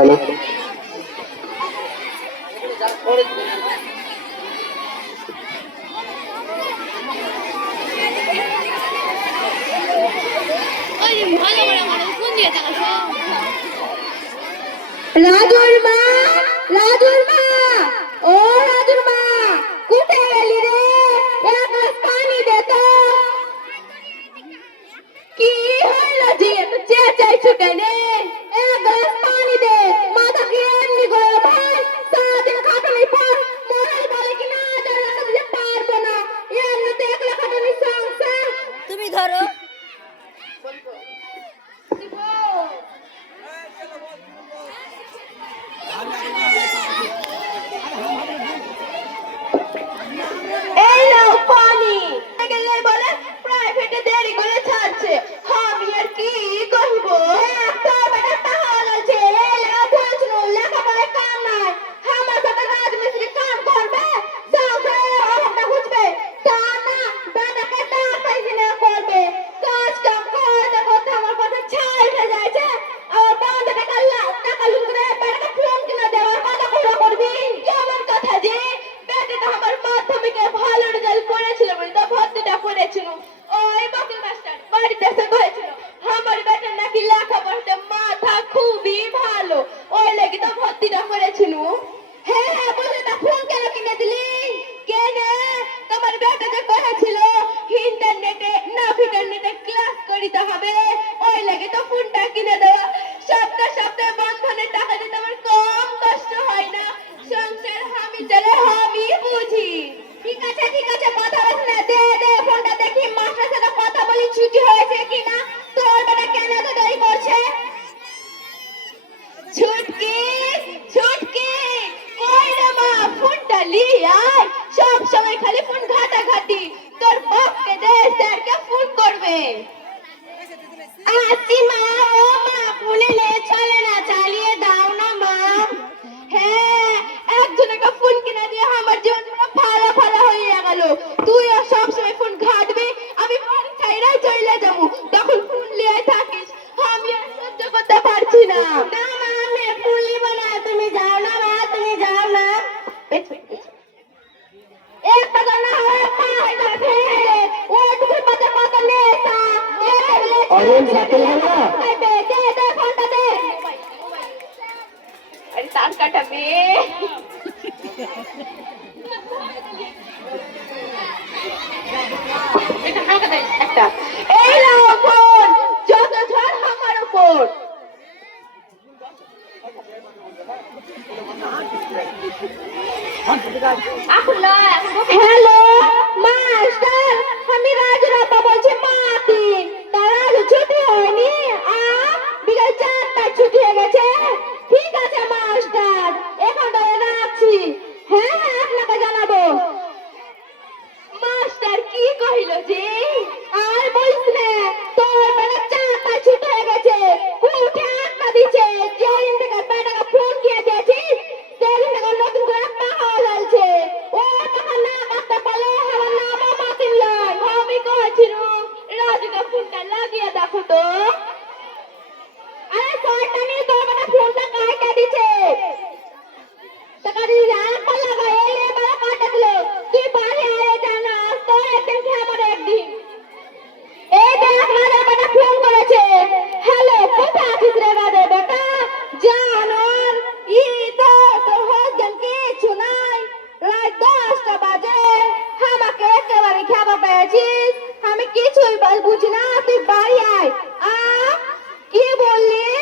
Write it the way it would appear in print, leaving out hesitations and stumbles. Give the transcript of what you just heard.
Hello, রাজুর মা, রাজুর মা, ও রাজুর মা, কোথায় গেলি রে? এক গ্লাস পানি দে তো। কি হইল যে এত চেঁচাইছো কেন? এক গ্লাস পানি দে। মাথা কি এমনি গরম হয়? সারাদিন খাটানোর পর মরাই বলে কি না টাকা দিতে পারবো না। এমনিতে একলা খাটানোর সংসার। তুমি ধরো। এই নাও পানি। গেলে বলে প্রাইভেটে দেরি করে ছাড়ছে। আমি আর কি কইব? তোর বেটা পাগল আছে। এলা বলছিল লেখাপড়ায় কাম নাই। আমার সাথে রাজমিস্ত্রি কাম করবে, সংসারে অভাবটা বুঝবে। তা না, বেটাকে তাড়াতাড়ি না করবে। কাজ কাম করতে করতে আমার কথা ছাই উঠে যাচ্ছে। আমার 5 টাকা টাকা লুকরে বেটাকে ফোন কিনে দেওয়ার কথা পুরো করবি। কেমন কথা যে? বেটাটা আমার মাধ্যমিকে ভালো রেজাল্ট করেছিল বলে তো ভর্তিটা করেছিল। ওই বকিল মাস্টার বাড়িতে এসে করেছিল আমার বেটা নাকি লেখাপড়াতে মাথা খুবই ভালো, ওই লেগে তো ভর্তিটা করেছিল। হ্যাঁ হ্যাঁ, বলে তা ফোন কেন কিনে দিলি? কেন? তোমার বেটা যে করেছিল ইন্টারনেটে না ইন্টারনেটে ক্লাস করিতে হবে, ওই লেগে তো ফোনটা কিনে দেওয়া। সপ্তাহে সপ্তাহে বন্ধনের টাকা দিতে আমার কম কষ্ট হয় না। সংসার আমি চলে আমি বুঝি। ঠিক আছে কথা বল না, দে দে ফোনটা দেখি মাস্টার সাথে কথা বলি ছুটি হয়েছে কিনা। তোর বেটা কেন তো দেরি করছে? ছুটকি, ছুটকি, কই রে মা, ফোনটা নিয়ে আয়। সব সময় খালি ফোন ঘাটাঘাটি। তোর বাপকে দে, স্যারকে ফোন করবে। আসি মা, ও মা, ফোনে নেট চলে না, চালিয়ে দাও না মা। হ্যাঁ, একজনকে ফোন কিনে দিয়ে আমার জীবন পুরো ফালা ফালা হয়ে গেল। তুইও সবসময় ফোন ঘাটবি, আমি পরীক্ষায় চলে যাবো, তখন ফোন নিয়ে থাকিস। আমি আর সহ্য করতে পারছি না। না মা, আমি ফোন নিব না, তুমি যাও না মা, তুমি যাও না। একটা জানা হয় পায় না ফেলে, ওটুকু পাতা পাতা নেতা। অরেঞ্জ বাতিল হলো না? দে দে দে ফোনটা দে। আরে তার কাটা মেয়ে। এটা হালকা দে একটা। এই নাও ফোন, যত ঝড় আমার উপর। হ্যালো মাস্টার, আমি রাজুর আপা বলছি মাতি। তার আজ ছুটি হয়নি? বিকাল 4টায় ছুটি হয়ে গেছে। ঠিক আছে মাস্টার, এখন তাহলে রাখছি। হ্যাঁ হ্যাঁ, আপনাকে জানাবো। মাস্টার কি কহিল যে? আর বলিস না, তোর বেলা 4টায় ছুটি হয়ে গেছে। উঠে আড্ডা দিচ্ছে। যেদিন থেকে বেটাকে ফোন কিনে দিয়েছিস সেদিন থেকে নতুন করে পাওয়া যাচ্ছে। ও তখন না করতে পারলে আমার নামও মাতিল নয়। আমি কহেছিল রাজুকে ফোনটা লাগিয়ে দেখো তো। আরে শয়তানি, তোর বেটা ফোনটা কাইটা দিছে। টাকা দিয়ে রাখা লাগা এলে বেলা কাটা দিল। তুই বাড়ি আয় জানা, তোর একদিন খেয়ে একদিন। এই দেখ রাজের বেটা ফোন করেছে। হ্যালো, কোথায় আছিস রে রাজের বেটা? জানোর ই তো তোর হজম কিছু নাই। রাত 10টা বাজে, আমাকে একেবারে খাবার পেয়েছিস। আমি কিছুই বুঝি না, তুই বাড়ি আয়। কি বললি?